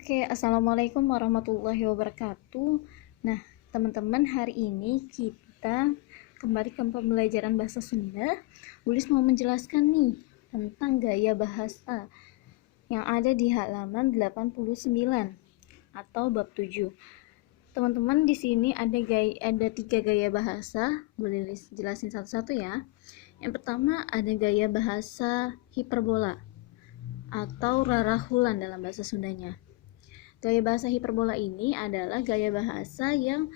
Oke, assalamualaikum warahmatullahi wabarakatuh. Nah, teman-teman, hari ini kita kembali ke pembelajaran bahasa Sunda. Bulis mau menjelaskan nih tentang gaya bahasa yang ada di halaman 89 atau bab 7. Teman-teman, di sini ada 3 gaya bahasa. Boleh jelasin satu-satu ya. Yang pertama ada gaya bahasa hiperbola atau rarahulan dalam bahasa Sundanya. Gaya bahasa hiperbola ini adalah gaya bahasa yang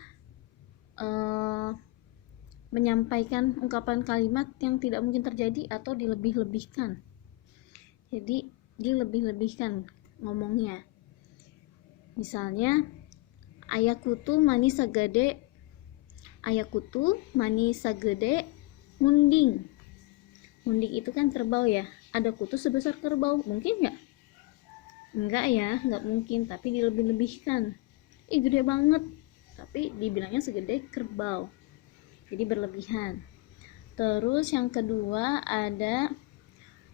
menyampaikan ungkapan kalimat yang tidak mungkin terjadi atau dilebih-lebihkan. Jadi dilebih-lebihkan ngomongnya. Misalnya, ayakutu mani sagede, ayakutu mani sagede munding. Munding itu kan kerbau ya. Ada kutu sebesar kerbau, mungkin nggak? Enggak ya, enggak mungkin, tapi dilebih-lebihkan. Gede banget, tapi dibilangnya segede kerbau. Jadi berlebihan. Terus yang kedua ada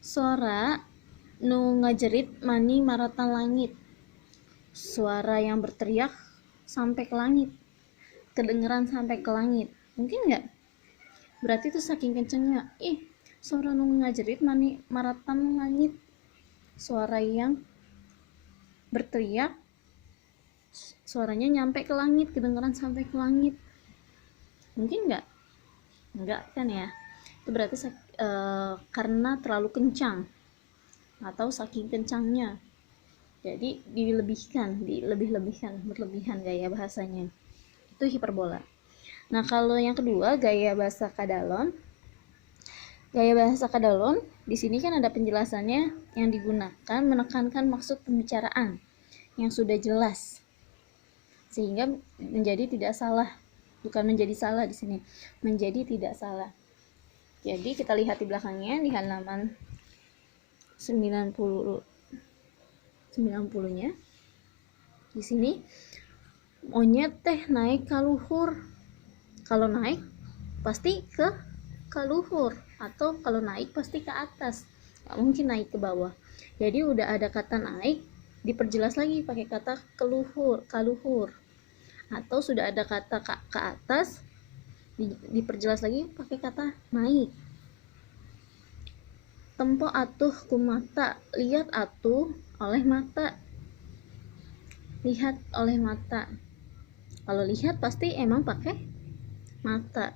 sora nu ngajerit mani maratan langit. Suara yang berteriak sampai ke langit. Kedengeran sampai ke langit. Mungkin enggak? Berarti itu saking kencengnya. Suara nu ngajerit mani maratan langit. Suara yang berteriak, suaranya nyampe ke langit, kedengaran sampai ke langit. Mungkin enggak kan ya? Itu berarti karena terlalu kencang atau saking kencangnya, jadi dilebihkan, berlebihan gaya bahasanya. Itu hiperbola. Nah, kalau yang kedua gaya bahasa kadalon. Gaya bahasa kadalon di sini kan ada penjelasannya yang digunakan menekankan maksud pembicaraan yang sudah jelas sehingga menjadi tidak salah. Bukan menjadi salah di sini, menjadi tidak salah. Jadi kita lihat di belakangnya di halaman 90-nya. Di sini monyet teh naik ka luhur. Kalau naik pasti ke luhur, atau kalau naik pasti ke atas, nggak mungkin naik ke bawah. Jadi udah ada kata naik, diperjelas lagi pakai kata ke luhur, atau sudah ada kata ke atas, diperjelas lagi pakai kata naik. Tempo atuh ku mata, lihat atuh oleh mata. Lihat oleh mata. Kalau lihat pasti emang pakai mata.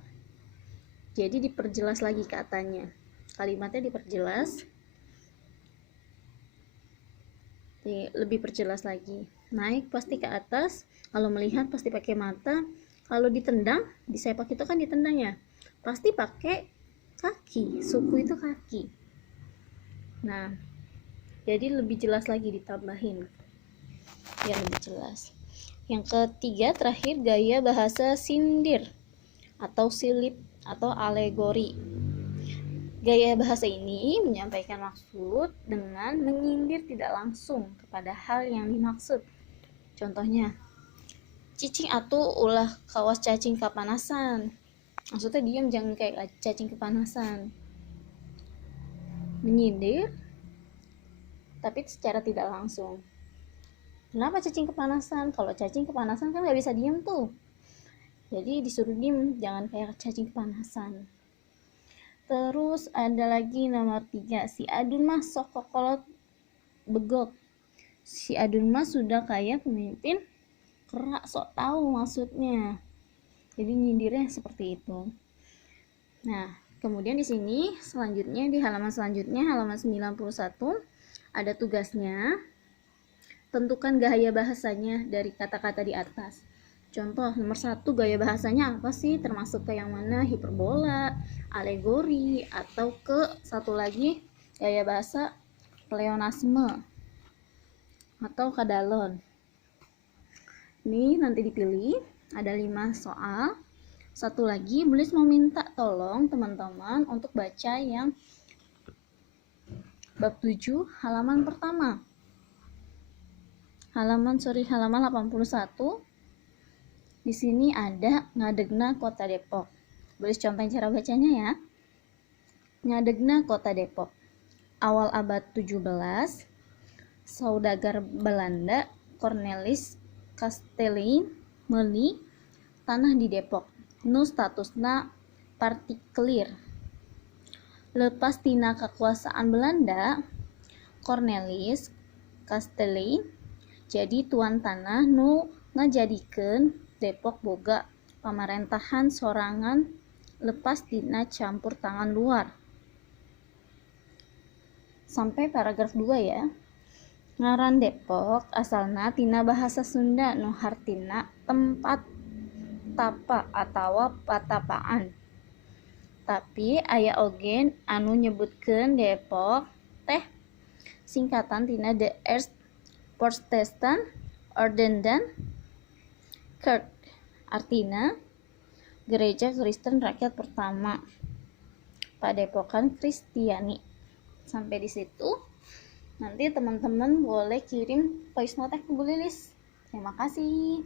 Jadi diperjelas lagi katanya, kalimatnya diperjelas, lebih perjelas lagi. Naik pasti ke atas, kalau melihat pasti pakai mata, kalau ditendang, disepak itu kan ditendang ya, pasti pakai kaki, suku itu kaki. Nah, jadi lebih jelas lagi ditambahin biar lebih jelas. Yang ketiga terakhir gaya bahasa sindir atau silip atau alegori. Gaya bahasa ini menyampaikan maksud dengan menyindir tidak langsung kepada hal yang dimaksud. Contohnya, cicing atuh ulah kawas cacing kepanasan. Maksudnya diam, jangan kayak cacing kepanasan. Menyindir tapi secara tidak langsung. Kenapa cacing kepanasan? Kalau cacing kepanasan kan nggak bisa diam tuh. Jadi disuruh diem, jangan kayak cacing kepanasan. Terus ada lagi nomor 3, si Adun mah sok kokolot begok. Si Adun mah sudah kayak pemimpin kerak, sok tahu maksudnya. Jadi nyindirnya seperti itu. Nah, kemudian di sini selanjutnya di halaman selanjutnya halaman 91 ada tugasnya. Tentukan gaya bahasanya dari kata-kata di atas. Contoh nomor 1, gaya bahasanya apa sih? Termasuk ke yang mana? Hiperbola, alegori, atau ke satu lagi gaya bahasa pleonasme atau kadalon. Ini nanti dipilih, ada 5 soal. Satu lagi, Bulis mau minta tolong teman-teman untuk baca yang bab 7 halaman pertama. Halaman 81. Di sini ada ngadegna kota Depok. Boleh contohin cara bacanya ya. Ngadegna kota Depok. Awal abad 17, saudagar Belanda Cornelis Castelli meuli tanah di Depok nu statusna partikelir. Lepas tina kekuasaan Belanda, Cornelis Castelli jadi tuan tanah nu ngajadikeun Depok boga pamarentahan sorangan lepas tina campur tangan luar. Sampai paragraf 2 ya. Ngaran Depok asalna tina bahasa Sunda nu hartina tempat tapa atawa patapaan. Tapi aya oge anu nyebutkeun Depok teh singkatan tina The Eerste Protestant Ordening Kerk, artina Gereja Kristen Rakyat Pertama, Padepokan Kristiani. Sampai di situ. Nanti teman-teman boleh kirim voice note ke Bu Lilis. Terima kasih.